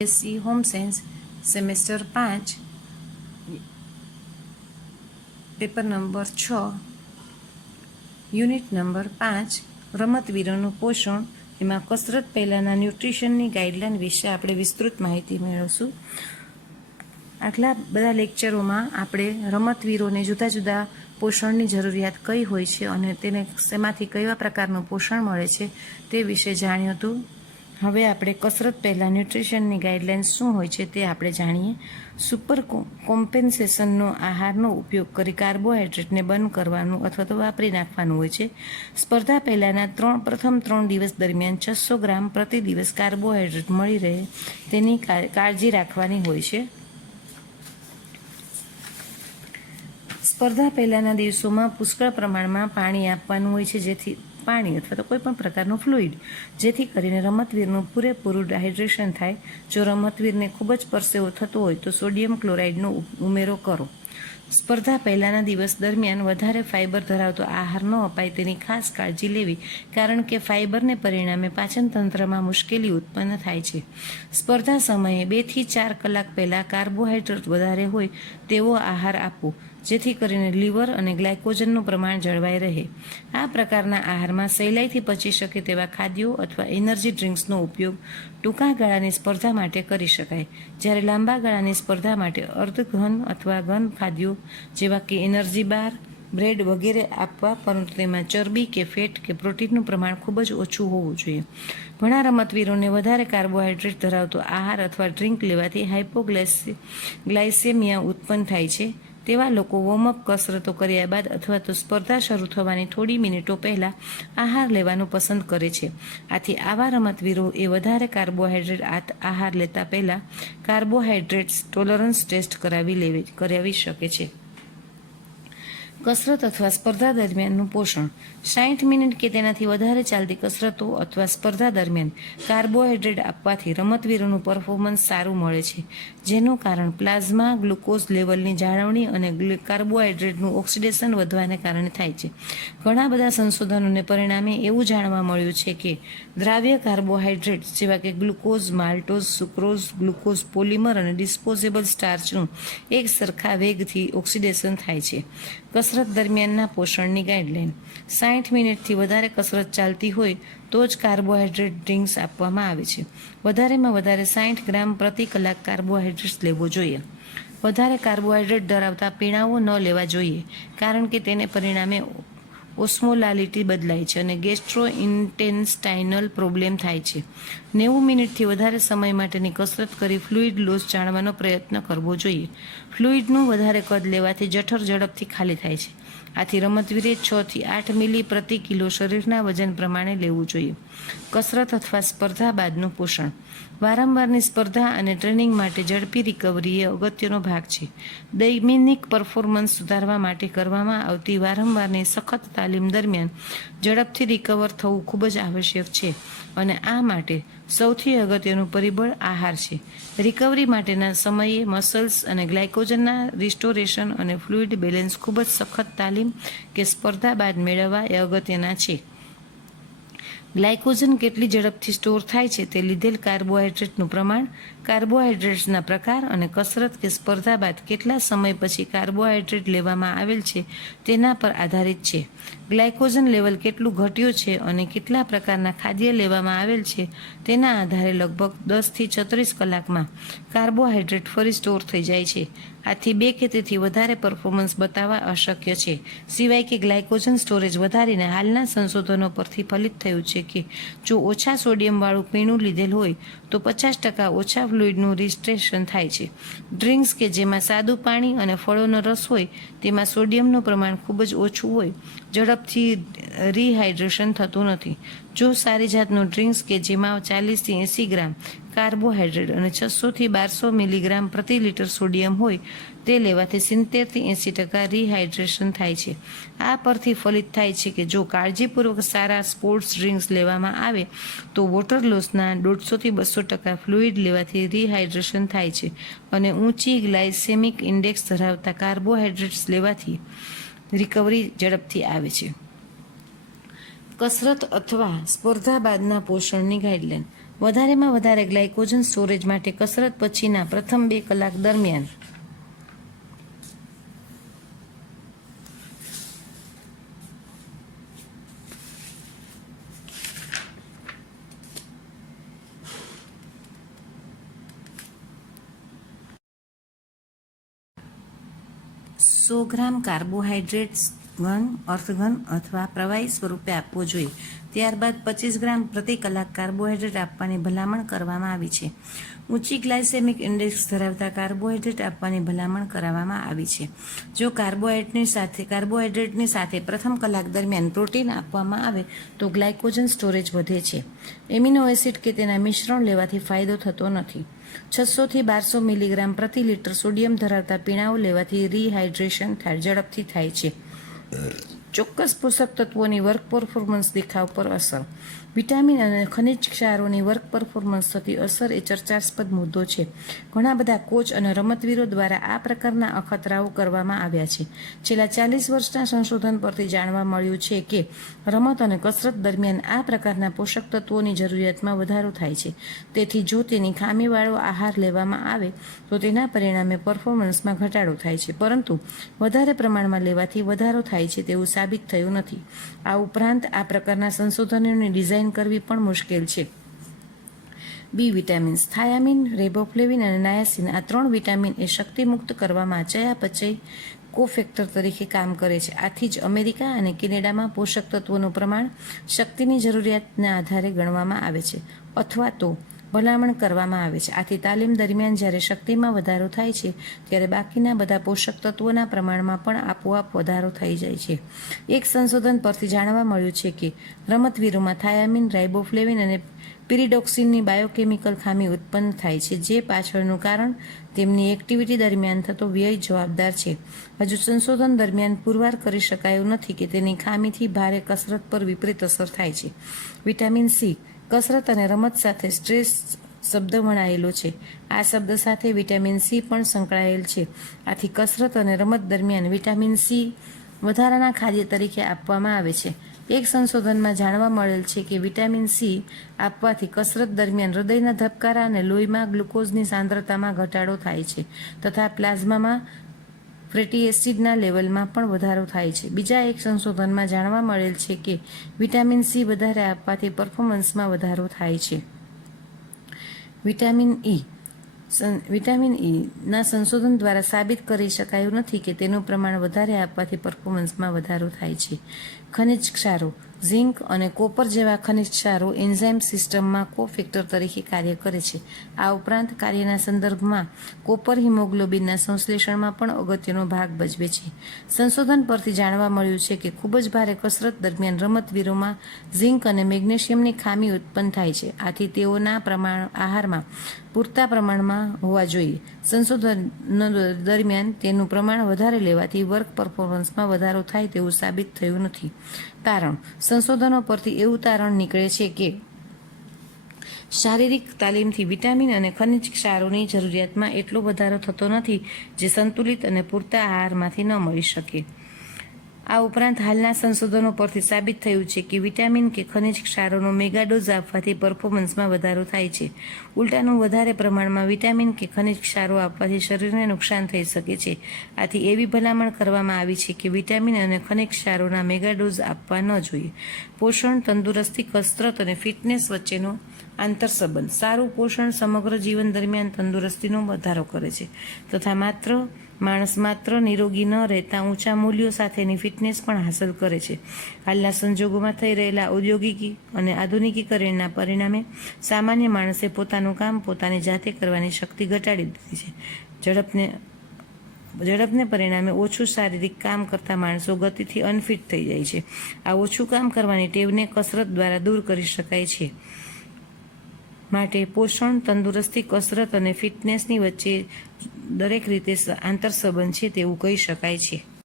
B.Sc home science semester 5 paper number 6 unit number 5 રમતવીરોનું પોષણ એમાં કસરત પહેલાંના ન્યુટ્રિશનની ગાઈડલાઈન વિશે આપણે વિસ્તૃત માહિતી મેળવશું. આટલા બધા લેક્ચરોમાં આપણે રમતવીરોને જુદા જુદા પોષણની જરૂરિયાત કઈ હોય છે અને તેને શેમાંથી કેવા પ્રકારનું પોષણ મળે છે તે વિશે જાણ્યું હતું. હવે આપણે કસરત પહેલાં ન્યુટ્રિશનની ગાઈડલાઇન્સ શું હોય છે તે આપણે જાણીએ. સુપર કોમ્પેન્સેશનનો આહારનો ઉપયોગ કરી કાર્બોહાઈડ્રેટને બંધ કરવાનું અથવા તો વાપરી નાખવાનું હોય છે. સ્પર્ધા પહેલાંના પ્રથમ 3 દિવસ દરમિયાન 600 ગ્રામ પ્રતિ દિવસ કાર્બોહાઈડ્રેટ મળી રહે તેની કાળજી રાખવાની હોય છે. સ્પર્ધા પહેલાંના દિવસોમાં પુષ્કળ પ્રમાણમાં પાણી આપવાનું હોય છે, જેથી પાણી અથવા તો કોઈ પણ પ્રકારનું ફ્લુઇડ, જેથી કરીને રમતવીરનું પૂરેપૂરું ડાયડ્રેશન થાય. જો રમતવીરને ખૂબ જ પરસેવો થતો હોય તો સોડિયમ ક્લોરાઇડનો ઉમેરો કરો. સ્પર્ધા પહેલાંના દિવસ દરમિયાન વધારે ફાઇબર ધરાવતો આહાર ન અપાય તેની ખાસ કાળજી લેવી, કારણ કે ફાઇબરને પરિણામે પાચન તંત્રમાં મુશ્કેલી ઉત્પન્ન થાય છે. સ્પર્ધા સમયે 2 થી 4 કલાક પહેલાં કાર્બોહાઈડ્રેટ વધારે હોય તેવો આહાર આપવો, જેથી કરીને લીવર અને ગ્લાયકોજનનું પ્રમાણ જળવાઈ રહે. આ પ્રકારના આહારમાં સહેલાઈથી પચી શકે તેવા ખાદ્યો અથવા એનર્જી ડ્રિંક્સનો ઉપયોગ ટૂંકા ગાળાની સ્પર્ધા માટે કરી શકાય, જ્યારે લાંબા ગાળાની સ્પર્ધા માટે અર્ધઘન અથવા ઘન ખાદ્યો જેવા કે એનર્જી બાર, બ્રેડ વગેરે આપવા, પરંતુ તેમાં ચરબી કે ફેટ કે પ્રોટીનનું પ્રમાણ ખૂબ જ ઓછું હોવું જોઈએ. ઘણા રમતવીરોને વધારે કાર્બોહાઈડ્રેટ ધરાવતો આહાર અથવા ડ્રિંક લેવાથી હાઇપોગ્લાયસેમિયા ઉત્પન્ન થાય છે. તેવા લોકો વોર્મઅપ કસરતો કર્યા બાદ અથવા તો સ્પર્ધા શરૂ થવાની થોડી મિનિટો પહેલાં આહાર લેવાનું પસંદ કરે છે. આથી આવા રમતવીરો એ વધારે કાર્બોહાઈડ્રેટ આહાર લેતા પહેલાં કાર્બોહાઈડ્રેટ્સ ટોલરન્સ ટેસ્ટ કરાવી શકે છે. કસરત અથવા સ્પર્ધા દરમિયાનનું પોષણ. 60 મિનિટ કે તેનાથી વધારે ચાલતી કસરતો અથવા સ્પર્ધા દરમિયાન કાર્બોહાઈડ્રેટ આપવાથી રમતવીરોનું પરફોર્મન્સ સારું મળે છે, જેનું કારણ પ્લાઝમા ગ્લુકોઝ લેવલની જાળવણી અને કાર્બોહાઈડ્રેટનું ઓક્સિડેશન વધવાને કારણે થાય છે. ઘણા બધા સંશોધનોને પરિણામે એવું જાણવા મળ્યું છે કે દ્રાવ્ય કાર્બોહાઈડ્રેટ જેવા કે glucose, maltose, sucrose, glucose polymer અને ડિસ્પોઝેબલ સ્ટાર્ચનું એક સરખા વેગથી ઓક્સિડેશન થાય છે. કસરત દરમિયાનના પોષણની ગાઈડલાઈન. 60 મિનિટથી વધારે કસરત ચાલતી હોય તો જ કાર્બોહાઈડ્રેટ ડ્રિંક્સ આપવામાં આવે છે. વધારેમાં વધારે 60 ગ્રામ પ્રતિ કલાક કાર્બોહાઈડ્રેટ્સ લેવો જોઈએ. વધારે કાર્બોહાઈડ્રેટ ધરાવતા પીણાઓ ન લેવા જોઈએ, કારણ કે તેને પરિણામે ઓસ્મોલાલિટી બદલાય છે અને ગેસ્ટ્રોઇન્ટેસ્ટાઇનલ પ્રોબ્લેમ થાય છે. 90 મિનિટથી વધારે સમય માટેની કસરત કરી ફ્લુઇડ લોસ જાણવાનો પ્રયત્ન કરવો જોઈએ. ફ્લુઇડનું વધારે કદ લેવાથી જઠર ઝડપથી ખાલી થાય છે. આથી રમતવીરે 6 થી 8 મિલી પ્રતિ કિલો શરીરના વજન પ્રમાણે લેવું જોઈએ. કસરત અથવા સ્પર્ધા બાદનું પોષણ. વારંવારની સ્પર્ધા અને ટ્રેનિંગ માટે ઝડપી રિકવરી એ અગત્યનો ભાગ છે. દૈનિક પરફોર્મન્સ સુધારવા માટે કરવામાં આવતી વારંવારની સખત તાલીમ દરમિયાન ઝડપથી રિકવર થવું ખૂબ જ આવશ્યક છે, અને આ માટે સૌથી અગત્યનું પરિબળ આહાર છે. રિકવરી માટેના સમયે મસલ્સ અને ગ્લાયકોજનના રિસ્ટોરેશન અને ફ્લુઇડ બેલેન્સ ખૂબ જ સખત તાલીમ કે સ્પર્ધા બાદ મેળવવા એ અગત્યના છે. ગ્લાયકોજન કેટલી ઝડપથી સ્ટોર થાય છે તે લીધેલ કાર્બોહાઈડ્રેટનું પ્રમાણ, કાર્બોહાઈડ્રેટ્સના પ્રકાર અને કસરત કે સ્પર્ધા બાદ કેટલા સમય પછી કાર્બોહાઈડ્રેટ લેવામાં આવેલ છે તેના પર આધારિત છે. ગ્લાયકોજન લેવલ કેટલું ઘટ્યું છે અને કેટલા પ્રકારના ખાદ્ય લેવામાં આવેલ છે તેના આધારે લગભગ 10 થી 36 કલાકમાં કાર્બોહાઈડ્રેટ ફરી સ્ટોર થઈ જાય છે. આથી 2 કે તેથી વધારે પરફોર્મન્સ બતાવવા અશક્ય છે. સિવાય કે ગ્લાયકોજન સ્ટોરેજ વધારીને હાલના સંશોધનો પરથી ફલિત થયું છે કે જો ઓછા સોડિયમવાળું પીણું લીધેલ હોય તો 50% ઓછા ફ્લુઇડનું રિસ્ટેશન થાય છે. ડ્રિંક્સ કે જેમાં સાદું પાણી અને ફળોનો રસ હોય તેમાં સોડિયમનું પ્રમાણ ખૂબ જ ઓછું હોય ઝડપથી રિહાઇડ્રેશન થતું નથી. જો સારી જાતનું ડ્રિંક્સ કે જેમાં 40 થી 80 ગ્રામ કાર્બોહાઈડ્રેટ અને 600 થી 1200 મિલીગ્રામ પ્રતિ લિટર સોડિયમ હોય તે લેવાથી 70 થી 80% રિહાઇડ્રેશન થાય છે. આ પરથી ફલિત થાય છે કે જો કાળજીપૂર્વક સારા સ્પોર્ટ્સ ડ્રિંક્સ લેવામાં આવે તો વોટર લોસના 150 થી 200% ફ્લુઇડ લેવાથી રિહાઇડ્રેશન થાય છે, અને ઊંચી ગ્લાયસેમિક ઇન્ડેક્સ ધરાવતા કાર્બોહાઈડ્રેટ્સ લેવાથી રિકવરી ઝડપથી આવે છે. કસરત અથવા સ્પર્ધા બાદના પોષણની ગાઈડલાઈન. વધારેમાં વધારે ગ્લાયકોજન સ્ટોરેજ માટે કસરત પછીના પ્રથમ 2 કલાક દરમિયાન 100 ગ્રામ કાર્બોહાઈડ્રેટ્સ ઘન અર્થઘન અથવા પ્રવાહી સ્વરૂપે આપવો જોઈએ. ત્યારબાદ 25 ગ્રામ પ્રતિ કલાક કાર્બોહાઈડ્રેટ આપવાની ભલામણ કરવામાં આવી છે. ઊંચી ગ્લાયસેમિક ઇન્ડેક્સ ધરાવતા કાર્બોહાઈડ્રેટ આપવાની ભલામણ કરવામાં આવી છે. જો કાર્બોહાઈડ્રેટની સાથે પ્રથમ કલાક દરમિયાન પ્રોટીન આપવામાં આવે તો ગ્લાયકોજન સ્ટોરેજ વધે છે. એમિનો એસિડ કે તેના મિશ્રણ લેવાથી ફાયદો થતો નથી. 600 થી 1200 મિલીગ્રામ પ્રતિ લિટર સોડિયમ ધરાવતા પીણાઓ લેવાથી રિહાઇડ્રેશન ઝડપથી થાય છે. ચોક્કસ પોષક તત્વોની વર્ક પરફોર્મન્સ દેખાવ પર અસર. વિટામિન અને ખનિજ ક્ષારોની વર્ક પરફોર્મન્સ થતી અસર એ ચર્ચાસ્પદ મુદ્દો છે. ઘણા બધા કોચ અને રમતવીરો દ્વારા આ પ્રકારના અખતરાઓ કરવામાં આવ્યા છે. છેલ્લા 40 વર્ષના સંશોધન પરથી જાણવા મળ્યું છે કે રમત અને કસરત દરમિયાન આ પ્રકારના પોષક તત્વોની જરૂરિયાતમાં વધારો થાય છે. તેથી જો તેની ખામીવાળો આહાર લેવામાં આવે તો તેના પરિણામે પરફોર્મન્સમાં ઘટાડો થાય છે, પરંતુ વધારે પ્રમાણમાં લેવાથી વધારો થાય છે તેવું સાબિત થયું નથી. આ ઉપરાંત આ પ્રકારના સંશોધનોની ડિઝાઇન કરવી પણ મુશ્કેલ છે. બી વિટામિન્સ. થાયામીન, રેબોફ્લેવિન અને નાયાસિન આ 3 વિટામિન એ શક્તિ મુક્ત કરવામાં ચયાપચય કોફેક્ટર તરીકે કામ કરે છે. આથી જ અમેરિકા અને કેનેડામાં પોષક તત્વોનું પ્રમાણ શક્તિની જરૂરિયાતના આધારે ગણવામાં આવે છે અથવા તો ભલામણ કરવામાં આવે છે. આથી તાલીમ દરમિયાન જ્યારે શક્તિમાં વધારો થાય છે ત્યારે બાકીના બધા પોષક તત્વોના પ્રમાણમાં પણ આપોઆપ વધારો થઈ જાય છે. એક સંશોધન પરથી જાણવા મળ્યું છે કે રમતવીરોમાં થાયામીન, રાઇબોફ્લેવિન અને પિરિડોક્સિનની બાયોકેમિકલ ખામી ઉત્પન્ન થાય છે, જે પાછળનું કારણ તેમની એક્ટિવિટી દરમિયાન થતો વ્યય જવાબદાર છે. હજુ સંશોધન દરમિયાન પુરવાર કરી શકાયું નથી કે તેની ખામીથી ભારે કસરત પર વિપરીત અસર થાય છે. Vitamin C. કસરત અને રમત સાથે સ્ટ્રેસ શબ્દ વણાયેલો છે. આ શબ્દ સાથે વિટામિન સી પણ સંકળાયેલ છે. આથી કસરત અને રમત દરમિયાન વિટામિન સી વધારાના ખાદ્ય તરીકે આપવામાં આવે છે. એક સંશોધનમાં જાણવા મળેલ છે કે વિટામિન સી આપવાથી કસરત દરમિયાન હૃદયના ધબકારા અને લોહીમાં ગ્લુકોઝની સાંદ્રતામાં ઘટાડો થાય છે તથા પ્લાઝમામાં ફેટી એસિડના લેવલમાં પણ વધારો થાય છે. બીજા એક સંશોધનમાં જાણવા મળેલ છે કે વિટામિન સી વધારે આપવાથી પરફોર્મન્સમાં વધારો થાય છે. વિટામિન ઈ ના સંશોધન દ્વારા સાબિત કરી શકાયું નથી કે તેનું પ્રમાણ વધારે આપવાથી પરફોર્મન્સમાં વધારો થાય છે. ખનિજ ક્ષારો. ઝિંક અને કોપર જેવા ખનિજ ક્ષારો એન્ઝાઇમ સિસ્ટમમાં કોફેક્ટર તરીકે કાર્ય કરે છે. આ ઉપરાંત કાર્યના સંદર્ભમાં કોપર હિમોગ્લોબિનના સંશ્લેષણમાં પણ અગત્યનો ભાગ ભજવે છે. સંશોધન પરથી જાણવા મળ્યું છે કે ખૂબ જ ભારે કસરત દરમિયાન રમતવીરોમાં ઝિંક અને મેગ્નેશિયમની ખામી ઉત્પન્ન થાય છે. આથી તેઓના આહારમાં પૂરતા પ્રમાણમાં હોવા જોઈએ. સંશોધન દરમિયાન તેનું પ્રમાણ વધારે લેવાથી વર્ક પરફોર્મન્સમાં વધારો થાય તેવું સાબિત થયું નથી. તારણ. સંશોધનો પરથી એવું તારણ નીકળે છે કે શારીરિક તાલીમથી વિટામિન અને ખનિજ ક્ષારોની જરૂરિયાતમાં એટલો વધારો થતો નથી જે સંતુલિત અને પૂરતા આહારમાંથી ન મળી શકે. આ ઉપરાંત હાલના સંશોધનો પરથી સાબિત થયું છે કે વિટામિન કે ખનિજ ક્ષારોનો મેગાડોઝ આપવાથી પરફોર્મન્સમાં વધારો થાય છે. ઉલટાનું વધારે પ્રમાણમાં વિટામિન કે ખનિજ ક્ષારો આપવાથી શરીરને નુકસાન થઈ શકે છે. આથી એવી ભલામણ કરવામાં આવી છે કે વિટામિન અને ખનિજ ક્ષારોના મેગાડોઝ આપવા ન જોઈએ. પોષણ, તંદુરસ્તી, કસરત અને ફિટનેસ વચ્ચેનો આંતરસંબંધ. સારું પોષણ સમગ્ર જીવન દરમિયાન તંદુરસ્તીનો વધારો કરે છે તથા માણસ માત્ર નિરોગી ન રહેતા ઊંચા મૂલ્યો સાથેની ફિટનેસ પણ હાંસલ કરે છે. હાલના સંજોગોમાં થઈ રહેલા ઔદ્યોગિકી અને આધુનિકીકરણના પરિણામે સામાન્ય માણસે પોતાનું કામ પોતાની જાતે કરવાની શક્તિ ઘટાડી દીધી છે. ઝડપને પરિણામે ઓછું શારીરિક કામ કરતા માણસો ગતિથી અનફિટ થઈ જાય છે. આ ઓછું કામ કરવાની ટેવને કસરત દ્વારા દૂર કરી શકાય છે. માટે પોષણ, તંદુરસ્તી, કસરત અને ફિટનેસની વચ્ચે દરેક રીતે આંતરસંબંધ છે તેવું કહી શકાય છે.